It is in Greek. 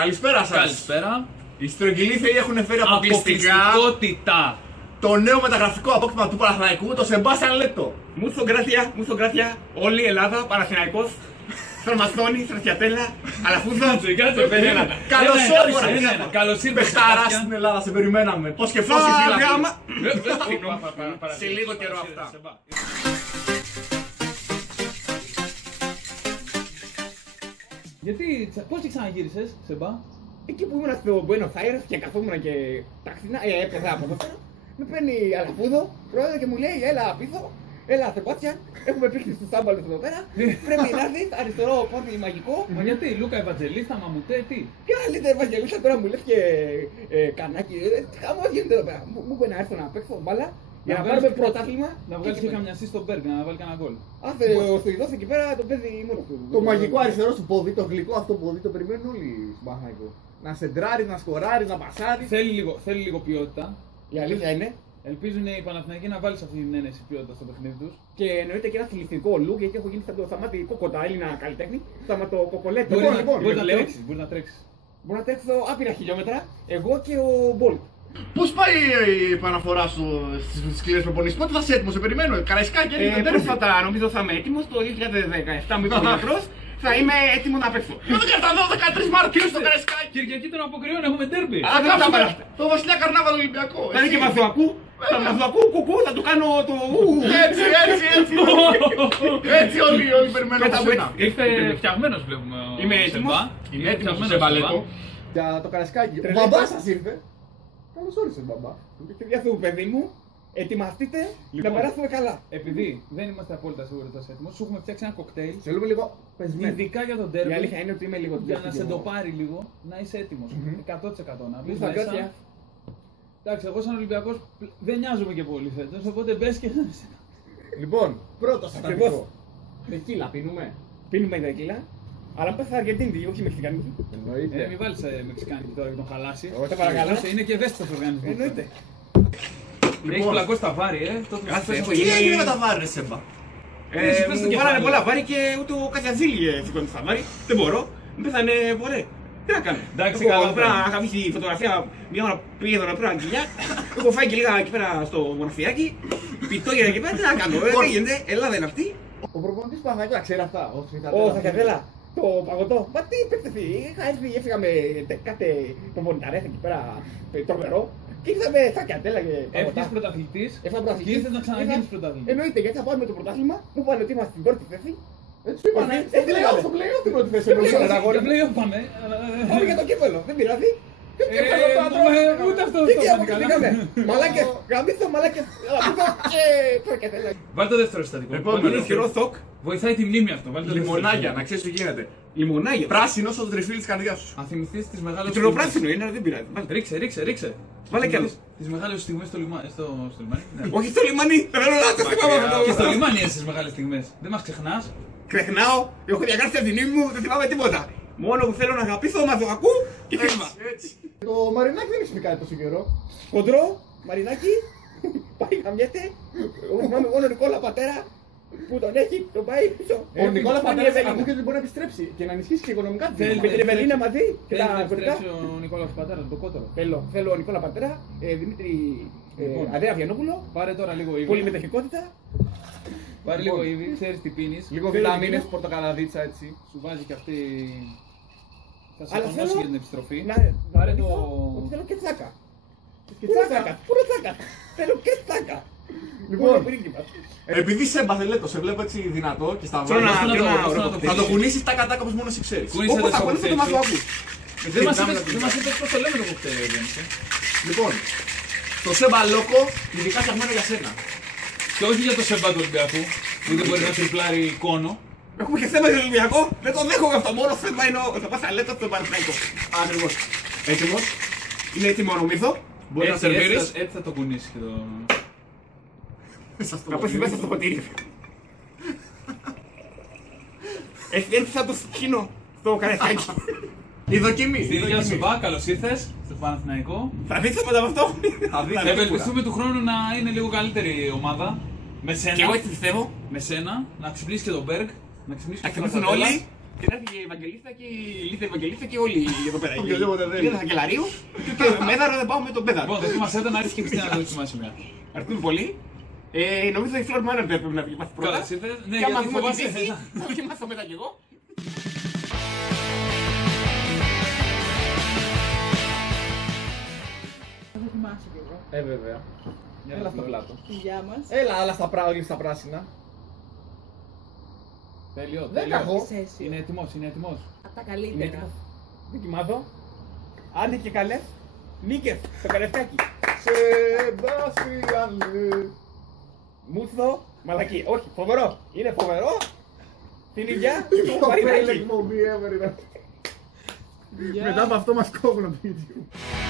Καλησπέρα σας. Καλησπέρα. Οι στρογγυλίθεοι έχουν φέρει αποκλειστικά το νέο μεταγραφικό απόκτημα του Παναθηναϊκού, το Σεμπάστιαν Λέτο. Mucho gracias, όλη η Ελλάδα, Παναθηναϊκός, Στραμμαθώνη, Στρατιατέλα, Αλαφούζο. Καλώς ήρθες. Παιχτάρα στην Ελλάδα, σε περιμέναμε. Πώς και φως σε λίγο καιρό αυτά. Γιατί, πώς και ξαναγύρισες, Σεμπά? Εκεί που ήμουν στο Buenos Aires και καθόμουν και ταξίνα, έπαιζα από εδώ πέρα, με παίρνει Αλαφούδο, πρόεδρο και μου λέει έλα πίσω, έλα Σεμπάστιαν, έχουμε πήξει στους άμπαλους εδώ πέρα, πρέπει να έρθεις, αριστερό πόδι μαγικό. Μα γιατί, Λούκα Ευαγγελίστα, Μαμουτέ, τι? Και άλλη Ευαγγελίστα τώρα μου λες και κανάκι, χαμός γίνεται εδώ πέρα. Μου είπε να έρθω να παίξω μπάλα. Για να πάρουμε πρωτάθλημα. Να βγάλεις και καμιά στον Μπέργκ, να βάλει κανένα γκολ. Άθε ο Σουηδός εκεί πέρα το παίζει μόνο του. Το μαγικό αριστερό σου πόδι, το γλυκό αυτό πόδι, το περιμένουν όλοι στον Παναθηναϊκό. Να σεντράρει, να σκοράρει, να πασάρει. Θέλει λίγο ποιότητα. Η αλήθεια είναι. Ελπίζουν οι Παναθηναϊκοί να βάλει αυτή την ένεση ποιότητα στο παιχνίδι του. Και εννοείται και ένα θηλυκό look, γιατί έχω γίνει σαν το Σταμάτη Κόκοτα, Έλληνα καλλιτέχνη. Σταματο Κοκολέτο. Μπορεί να τρέξει. Μπορώ να τρέξω άπειρα χιλιόμετρα, εγώ και ο Μπολ. Πώς πάει η επαναφορά σου στις σκληρές προπονήσεις, πότε θα είσαι έτοιμος, σε περιμένω, Καραϊσκάκι έρχεται. Πρόσφατα νομίζω θα είμαι έτοιμος, το 2017 με τον γιατρός θα είμαι έτοιμο να παίξω. Το 13 Μαρτίου στο Καραϊσκάκι. Κυριακή των Αποκριών έχουμε ντέρμπι. Το Βασιλιά Καρνάβαλο Ολυμπιακό. Θα είναι και Μαθουακού, κουκού, θα του κάνω το Έτσι όλοι περιμένουν τα βουένα. Ήρθε φτιαγμένος βλέπουμε. Είμαι έτοιμος. Είναι έτοιμος σε μπαλέτο. Για το Καραϊσκάκι. Ο μπαμπάς σας ήρθε. Καλώς όρισες μπαμπά. Γεια σου παιδί μου, ετοιμαστείτε να περάσουμε καλά. Επειδή δεν είμαστε απόλυτα σίγουροι ότι είσαι έτοιμος, σου έχουμε φτιάξει ένα κοκτέιλ. Θέλουμε λίγο πεσμένο. Ειδικά για τον Η ντέρμπι. αλήθεια είναι ότι είμαι λίγο Για να σε το πάρει λίγο, να είσαι έτοιμος. 100% να μπεις μέσα. Εντάξει, εγώ σαν Ολυμπιακός δεν νοιάζομαι και πολύ φέτος, οπότε μπες και... Λοιπόν, πρώτο συστατικό. Τεκίλα πίνουμε. Πίνουμε τεκίλα, αλλά πες Αργεντίνη, όχι Μεξικανική. Εννοείται. Μην βάλεις Μεξικάνικη τώρα και τον χαλάσει. Εγώ τα παρακαλώ. Είναι και ευαίσθητος οργανισμός. Εννοείται. Έχει πλακώσει τα βάρη, Τι έγινε με τα βάρη, Σεμπά? Μου βάλανε πολλά βάρη και ούτε ο Κατιαζήλη σηκώνει στα βάρη. Δεν μπορώ. Μου πέθανε πολλέ. Τι να κάνω. Εντάξει, Εγώ καλά. εδώ πέρα είχα βγει τη φωτογραφία μια ώρα πήγε εδώ πέρα κοιλιά. Έχω φάει και λίγα εκεί πέρα στο μονοφιάκι. Πιτόγερα εκεί πέρα. Τι να κάνω. Δεν γίνεται. Ελλάδα είναι αυτή. Ο προπονητής του Παναθηναϊκού τα ξέρει αυτά. Ω, θα καθέλα. Το παγωτό. Μα τι πέφτει. Είχα έρθει, έφυγα με κάτι προπονηταρές εκεί πέρα τρομερό. Και ήρθαμε στα κιατέλα και παγωτά. Έφυγες πρωταθλητής και ήρθες να ξαναγίνεις πρωταθλητής. Εννοείται, γιατί θα πάρουμε το πρωτάθλημα. Μου είπαν ότι είμαστε στην πρώτη θέση. Έτσι σου είπανε. Στο πλέον την πρώτη θέση. Για πλέον πάμε. Όχι για το κύπελο, δεν πειράζει. Ούτε αυτό Τι το κάνουμε, κάνει τι καλά. κάνουμε. Μαλάκες, γαμίθω, μαλάκες. Και κιατέλα. Βάλτε το δεύτερο συστατικό. Επόμενο. Ισχυρό θοκ. Βοηθάει τη μνήμη αυτό. Βάλτε το δεύτερο Λιμονάγια, συστατικό. να ξέρεις τι γίνεται. Λιμονάγια. Πράσινο όσο το τριφύλι της καρδιάς σου. Αν θυμηθείς τις μεγάλες Τρινοπράσινο είναι, δεν πειράζει. Ρίξε. Βάλε κι άλλο. Τις μεγάλες στιγμές στο λιμάνι. Ναι. Όχι στο λιμάνι, θέλω να το θυμάμαι Και στο αυτό. λιμάνι είσαι στις μεγάλες στιγμές. Δεν μας ξεχνάς. Ξεχνάω, έχω διαγράψει από την μνήμη μου, δεν θυμάμαι τίποτα. Μόνο που θέλω να αγαπήσω, Μαθουακού και φίλμα. Το μαρινάκι δεν έχει πει κάτι τόσο καιρό. Χοντρό, μαρινάκι, πάει χαμιέται. Εγώ θυμάμαι μόνο Νικόλα πατέρα που τον έχει, τον πάει πίσω. Ο Νικόλα Πατέρας ακούγεται ότι μπορεί να επιστρέψει και να ενισχύσει και οικονομικά τη Με την Ευελίνα μαζί και Θέλει τα να κοντικά. επιστρέψει ο Νικόλαος Πατέρα, τον κότορο. Θέλω ο Νικόλα πατέρα, Δημήτρη Λοιπόν. Αντρέα Βιανόπουλο, Πάρε τώρα λίγο ήδη. πολυμετοχικότητα. Πάρε λίγο ήδη, ξέρεις τι πίνεις. Λίγο βιταμίνες, πορτοκαλαδίτσα έτσι. Σου βάζει και αυτή. Θα σε Αλλά τονώσει θέλω για την επιστροφή. Πάρε το. Θέλω και τσάκα. Και Πούρο τσάκα. τσάκα, πούρο τσάκα. Θέλω και τσάκα. Λοιπόν, Πούρο πρίγκιπας. επειδή σε εμπαθελέτο, σε βλέπω έτσι δυνατό και στα Θέλω βάρη. να Θα το κουνήσεις τα κατάκα όπως μόνο εσύ ξέρεις. Κουνήσε Όπως το θα κολλήσω το κοκτέιλ σου. Μαθουακού. Δεν μας είπες πώς το λέμε το κοκτέιλ, Ευγέννησε. Λοιπόν, το Σέμπα Λόκο, ειδικά φτιαγμένο για σένα. Και όχι για το Σεμπά του Ολυμπιακού, που δεν μπορεί να τριπλάρει κόνο. Έχουμε και θέμα για τον Ολυμπιακό, δεν το δέχομαι αυτό. Μόνο θέμα είναι το Πασαλέτο στο Παναθηναϊκό. Ακριβώς. Έτοιμος. Είναι έτοιμο νομίζω. Μπορεί να σερβίρεις. Έτσι θα το κουνήσει και το. Να πέσει μέσα στο ποτήρι. Έτσι θα το σκύνω στο καραϊσκάκι. Η δοκιμή. Στη δικιά σου Σεμπά, καλώς ήρθες στο Παναθηναϊκό. Θα δεις μετά από αυτό. Θα δεις. Ευελπιστούμε του χρόνου να είναι λίγο καλύτερη η ομάδα. Με σένα. Και εγώ έτσι πιστεύω. Με σένα. Να ξυπνήσει και τον Μπέργκ. Να ξυπνήσει Να και τον ξυπνήσουν Ρατατέλα. όλοι. Και να έρθει η Ευαγγελίστα και η Λίθα Ευαγγελίστα και όλοι εδώ πέρα. Οποιοδήποτε δεν είναι. Σακελαρίου και το Μέδαρο δεν πάω με τον Μέδαρο. Λοιπόν, δοκιμασέτε να έρθει και Χριστίνα να δοκιμάσει μια. Αρκούν πολύ. Νομίζω η Floor Manager πρέπει να βγει πρώτα. Και άμα δούμε τη Δύση, θα δοκιμάσω μετά κι εγώ. Θα δοκιμάσω κι εγώ. Βέβαια. Έλα στο πλάτο. Γεια μας. Έλα, άλλα στα πράσινα. Τέλειο, Δεν κακό. Είναι έτοιμος, είναι έτοιμος. Απ' τα καλύτερα. Δοκιμάζω. Άντε και καλές. Νίκες στο καλευτάκι. Σεμπάστιαν Λε. Μούθο, μαλακή. Όχι, φοβερό. Είναι φοβερό. Την υγειά. Το fail εκπομπή ever είναι. Μετά από αυτό μας κόβουν από το YouTube.